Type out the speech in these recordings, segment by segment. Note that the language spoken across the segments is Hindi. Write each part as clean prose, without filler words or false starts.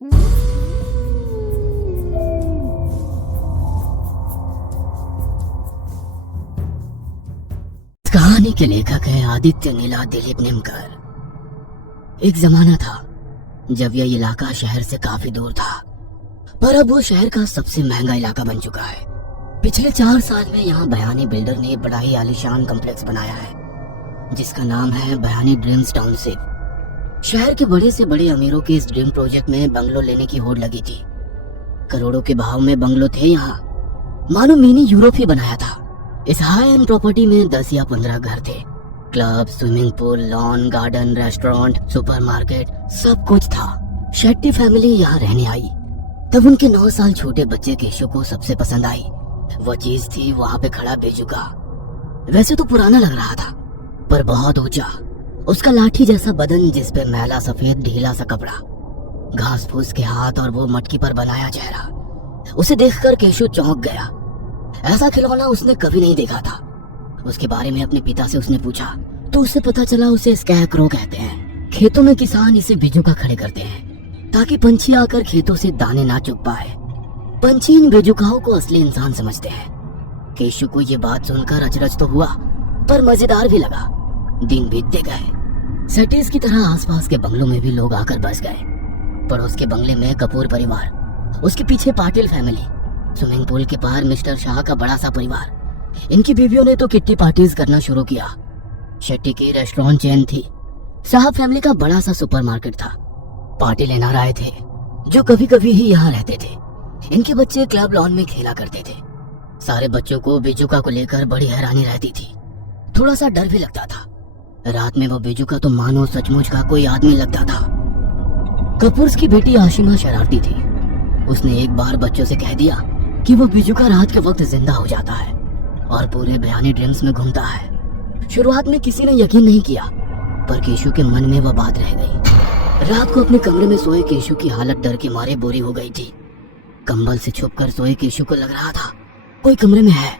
कहानी के लेखक है आदित्य नीला दिलीप निमकर। एक जमाना था जब यह इलाका शहर से काफी दूर था, पर अब वो शहर का सबसे महंगा इलाका बन चुका है। पिछले 4 साल में यहाँ बयानी बिल्डर ने बड़ा ही आलीशान कॉम्प्लेक्स बनाया है जिसका नाम है बयानी ड्रीम्स टाउनशिप। शहर के बड़े से बड़े अमीरों के इस ड्रीम प्रोजेक्ट में बंगलो लेने की होड़ लगी थी। करोड़ों के भाव में बंगलो थे यहाँ, मानो मिनी यूरोप ही बनाया था। इस हाई एंड प्रॉपर्टी में 10 या 15 घर थे। Club, swimming pool, lawn, garden, restaurant, supermarket, सब कुछ था। शेट्टी फैमिली यहाँ रहने आई तब उनके 9 साल छोटे बच्चे केशु को सबसे पसंद आई। वो चीज थी वहाँ पे खड़ा बेजुका। वैसे तो पुराना लग रहा था पर बहुत ऊंचा, उसका लाठी जैसा बदन जिस पे मैला सफेद ढीला सा कपड़ा, घास फूस के हाथ और वो मटकी पर बनाया चेहरा। उसे देखकर केशु चौंक गया। ऐसा खिलौना उसने कभी नहीं देखा था। उसके बारे में अपने पिता से उसने पूछा तो उसे पता चला उसे स्कैरक्रो कहते हैं। खेतों में किसान इसे बेजुका खड़े करते हैं ताकि पंछी आकर खेतों से दाने ना चुग पाए। पंछी इन बेजुकाओं को असली इंसान समझते हैं। केशु को ये बात सुनकर अचरज तो हुआ पर मजेदार भी लगा। दिन बीतते गए। सिटीज की तरह आसपास के बंगलों में भी लोग आकर बस गए। पड़ोस के बंगले में कपूर परिवार, उसके पीछे पाटिल फैमिली, स्विमिंग पूल के पार मिस्टर शाह का बड़ा सा परिवार। इनकी बीवियों ने तो किट्टी पार्टीज करना शुरू किया। शेट्टी की रेस्टोरेंट चेन थी। शाह फैमिली का बड़ा सा सुपरमार्केट था। पाटिल एनआरआई थे जो कभी कभी ही यहाँ रहते थे। इनके बच्चे क्लब लॉन में खेला करते थे। सारे बच्चों को बेजुका को लेकर बड़ी हैरानी रहती थी, थोड़ा सा डर भी लगता था। रात में वो बेजुका तो मानो सचमुच का कोई आदमी लगता था। कपूर्स की बेटी आशिमा शरारती थी। उसने एक बार बच्चों से कह दिया कि वो बेजुका रात के वक्त जिंदा हो जाता है और पूरे बयानी ड्रीम्स में घूमता है। शुरुआत में किसी ने यकीन नहीं किया पर केशु के मन में वह बात रह गई। रात को अपने कमरे में सोए केशु की हालत डर के मारे बुरी हो गई थी। कंबल से छुपकर सोए केशु को लग रहा था कोई कमरे में है।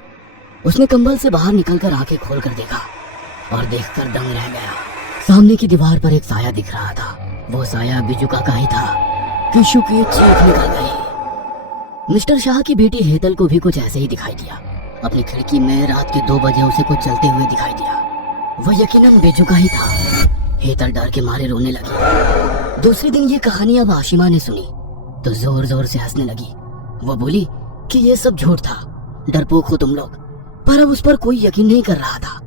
उसने कंबल से बाहर निकलकर आंखें खोलकर देखा और देखकर दंग रह गया। सामने की दीवार पर एक साया दिख रहा था। वो साया बेजुका का ही था। केशु की चीख निकल गई। मिस्टर शाह की बेटी हेतल को भी कुछ ऐसे ही दिखाई दिया। अपनी खिड़की में रात के 2 बजे उसे कुछ चलते हुए दिखाई दिया। वह यकीनन बेजुका ही था। हेतल डर के मारे रोने लगी। दूसरे दिन ये कहानी अब आशिमा ने सुनी तो जोर जोर से हंसने लगी। वह बोली कि ये सब झूठ था, डरपोक हो तुम लोग। पर अब उस पर कोई यकीन नहीं कर रहा था।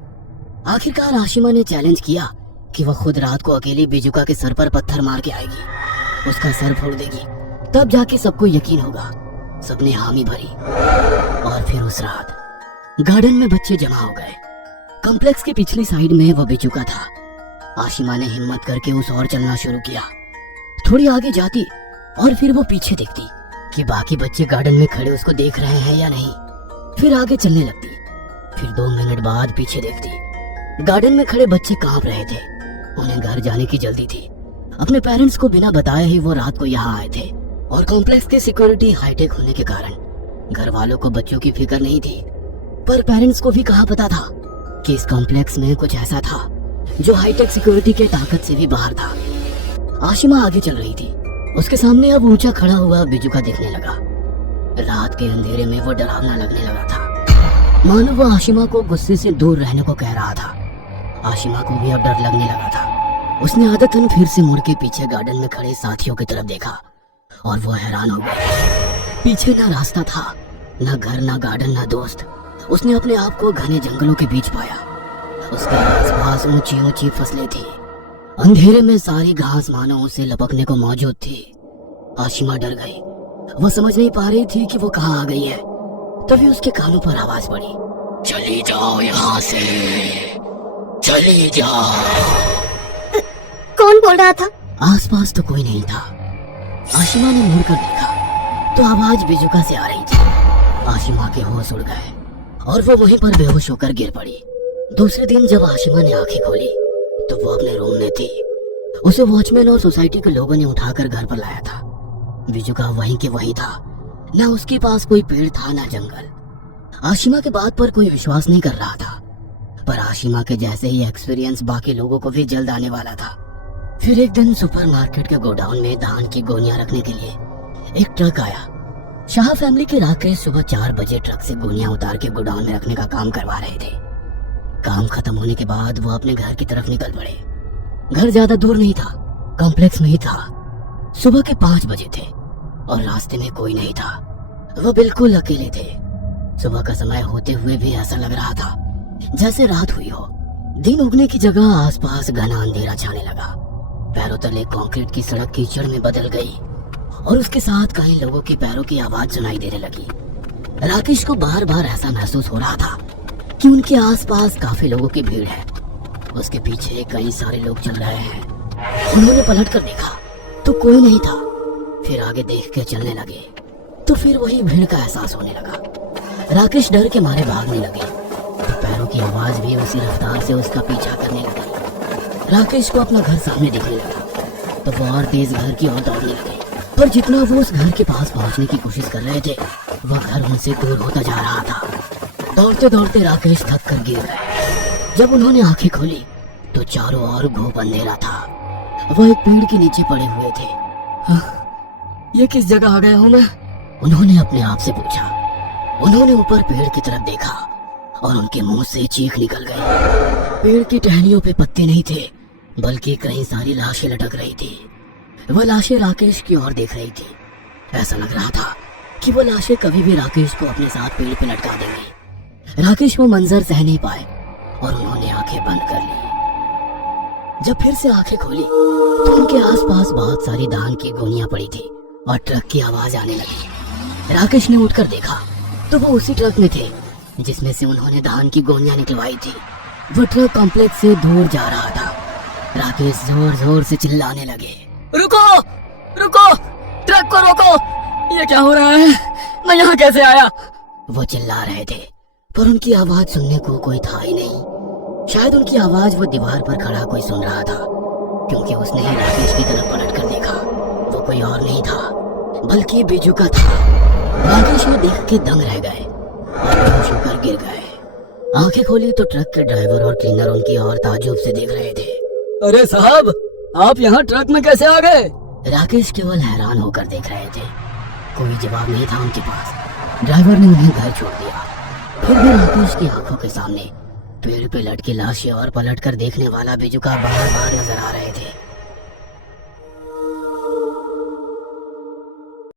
आखिरकार आशिमा ने चैलेंज किया कि वह खुद रात को अकेली बेजुका के सर पर पत्थर मार के आएगी, उसका सर फोड़ देगी, तब जाके सबको यकीन होगा। सबने हामी भरी और फिर उस रात गार्डन में बच्चे जमा हो गए। कॉम्प्लेक्स के पिछली साइड में वह बेजुका था। आशिमा ने हिम्मत करके उस ओर चलना शुरू किया। थोड़ी आगे जाती और फिर वो पीछे देखती कि बाकी बच्चे गार्डन में खड़े उसको देख रहे हैं या नहीं। फिर आगे चलने लगती। फिर 2 मिनट बाद पीछे देखती। गार्डन में खड़े बच्चे कांप रहे थे। उन्हें घर जाने की जल्दी थी। अपने पेरेंट्स को बिना बताए ही वो रात को यहाँ आए थे और कॉम्प्लेक्स की सिक्योरिटी हाईटेक होने के कारण घर वालों को बच्चों की फिक्र नहीं थी। पर पेरेंट्स को भी कहाँ पता था कि इस कॉम्प्लेक्स में कुछ ऐसा था जो हाईटेक सिक्योरिटी के ताकत से भी बाहर था। आशिमा आगे चल रही थी। उसके सामने अब ऊंचा खड़ा हुआ बेजुका दिखने लगा। रात के अंधेरे में वो डरावना लगने लगा था, मानो वो आशिमा को गुस्से से दूर रहने को कह रहा था। आशिमा को भी अब डर लगने लगा था। उसने आदतन फिर से मुड़ के पीछे गार्डन में खड़े साथियों की तरफ देखा और वो हैरान हो गया। पीछे ना रास्ता था, ना घर, ना गार्डन, ना दोस्त। उसने अपने आप को घने जंगलों के बीच पाया। उसके आसपास ऊंची ऊंची फसलें थी। अंधेरे में सारी घास मानो उसे लपकने को मौजूद थी। आशिमा डर गई। वो समझ नहीं पा रही थी कि वो कहाँ आ गई है। तभी उसके कानों पर आवाज पड़ी, चली जाओ यहाँ से, चली जाओ। कौन बोल रहा था? आसपास तो कोई नहीं था। आशिमा ने मुड़कर देखा तो आवाज बेजुका से आ रही थी। आशिमा के होश उड़ गए और वो वहीं पर बेहोश होकर गिर पड़ी। दूसरे दिन जब आशिमा ने आंखें खोली तो वो अपने रूम में थी। उसे वॉचमैन और सोसाइटी के लोगों ने उठाकर घर पर लाया था। बेजुका वहीं के वहीं था। ना उसके पास कोई पेड़ था ना जंगल। आशिमा के बात पर कोई विश्वास नहीं कर रहा था, पर आशिमा के जैसे ही एक्सपीरियंस बाकी लोगों को भी जल्द आने वाला था। फिर एक दिन सुपरमार्केट के गोडाउन में धान की गोनियां रखने के लिए एक ट्रक आया। शाह फैमिली के राकेश सुबह 4 बजे ट्रक से गोनियां उतार के गोडाउन में रखने का काम करवा रहे थे। काम खत्म होने के बाद वो अपने घर की तरफ निकल पड़े। घर ज्यादा दूर नहीं था, कॉम्प्लेक्स में ही था। सुबह के 5 बजे थे और रास्ते में कोई नहीं था। वो बिल्कुल अकेले थे। सुबह का समय होते हुए भी ऐसा लग रहा था जैसे रात हुई हो। दिन उगने की जगह आसपास घना अंधेरा छाने लगा। पैरों तले कंक्रीट की सड़क कीचड़ में बदल गई और उसके साथ कई लोगों की पैरों की आवाज सुनाई देने लगी। राकेश को बार बार ऐसा महसूस हो रहा था कि उनके आसपास काफी लोगों की भीड़ है। उसके पीछे कई सारे लोग चल रहे हैं। उन्होंने पलट कर देखा तो कोई नहीं था। फिर आगे देख के चलने लगे तो फिर वही भीड़ का एहसास होने लगा। राकेश डर के मारे भागने लगे तो पैरों की आवाज भी उसी रफ्तार से उसका पीछा करने लगी। राकेश को अपना घर सामने दिखने लगा तो वो और तेज घर की ओर दौड़ने लगे। पर जितना वो उस घर के पास पहुंचने की कोशिश कर रहे थे वह घर उनसे दूर होता जा रहा था। दौड़ते दौड़ते राकेश थक कर गिर गए। जब उन्होंने आंखें खोली तो चारों ओर घोप अंधेरा था। वो एक पेड़ के नीचे पड़े हुए थे। ये किस जगह आ गया हूँ मैं? उन्होंने अपने आप से पूछा। उन्होंने ऊपर पेड़ की तरफ देखा और उनके मुंह से चीख निकल गई। पेड़ की टहनियों पे पत्ते नहीं थे बल्कि कई सारी लाशें लटक रही थी। वह लाशें राकेश की ओर देख रही थी। ऐसा लग रहा था कि वो लाशें कभी भी राकेश को अपने साथ पेड़ पे लटका देंगी। राकेश वो मंजर सह नहीं पाए और उन्होंने आंखें बंद कर ली। जब फिर से आंखें खोली तो उनके आसपास बहुत सारी धान की गोनियां पड़ी थी और ट्रक की आवाज आने लगी। राकेश ने उठकर देखा तो वो उसी ट्रक में थे जिसमें से उन्होंने धान की गोनियां निकलवाई थी। वो ट्रक कॉम्प्लेक्स से दूर जा रहा था। राकेश जोर जोर से चिल्लाने लगे, रुको रुको, ट्रक को रोको, ये क्या हो रहा है, मैं यहाँ कैसे आया? वो चिल्ला रहे थे पर उनकी आवाज सुनने को कोई था ही नहीं। शायद उनकी आवाज वो दीवार पर खड़ा कोई सुन रहा था, क्योंकि उसने ही राकेश की तरफ पलट कर देखा। वो कोई और नहीं था बल्कि बिजू का था। राकेश ने देख के दंग रह गए और बेहोश होकर गिर गए। आंखें खोली तो ट्रक के ड्राइवर और क्लीनर उनकी ओर ताज्जुब से देख रहे थे। अरे साहब, आप यहाँ ट्रक में कैसे आ गए? राकेश केवल हैरान होकर देख रहे थे। कोई जवाब नहीं था उनके पास। ड्राइवर ने उन्हें घर छोड़ दिया। फिर भी राकेश की आंखों के सामने पेड़ पे लटकी लाशें और पलट कर देखने वाला बिजू का बार बार नजर आ रहे थे।